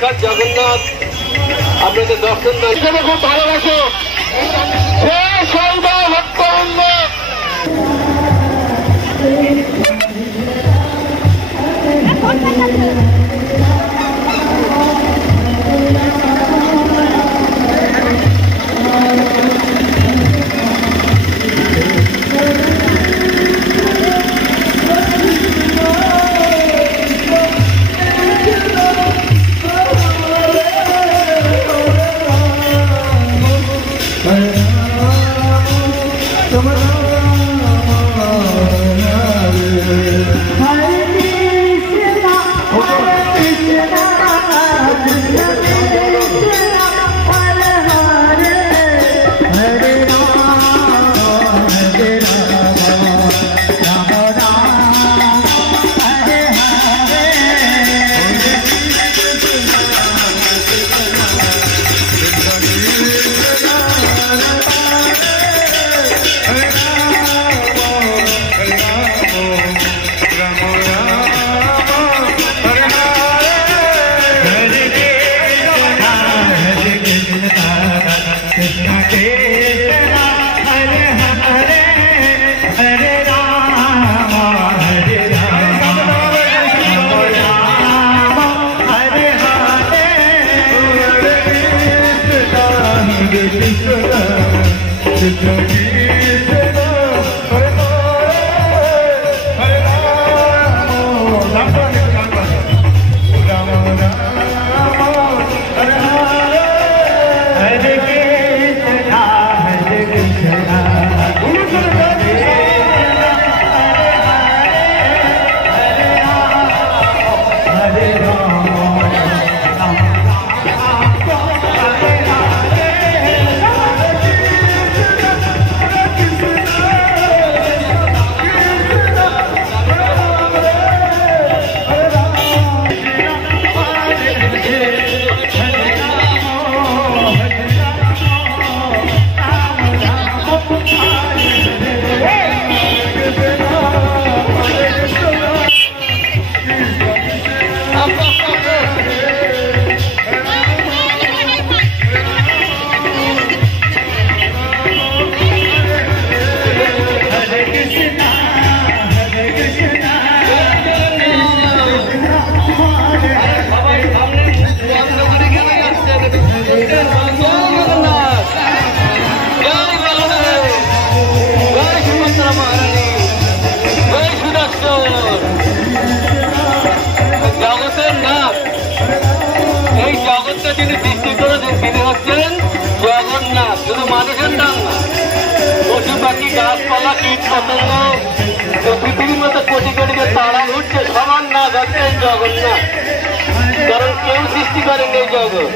সাক্ষাৎ জগন্নাথ আপনাদের দর্শন দেয় খুব ভালোবাসো যিনি সৃষ্টি করেছেন তিনি হচ্ছেন জগন্নাথ। শুধু মানুষের নাম না, পশু পাখি গাছপালা কীট পতঙ্গ পৃথিবীর মতো কোটি কোটিকে তারা উঠছে, সবার নাচ হচ্ছেন জগন্নাথ। কারণ কেউ সৃষ্টি করেন এই জগৎ।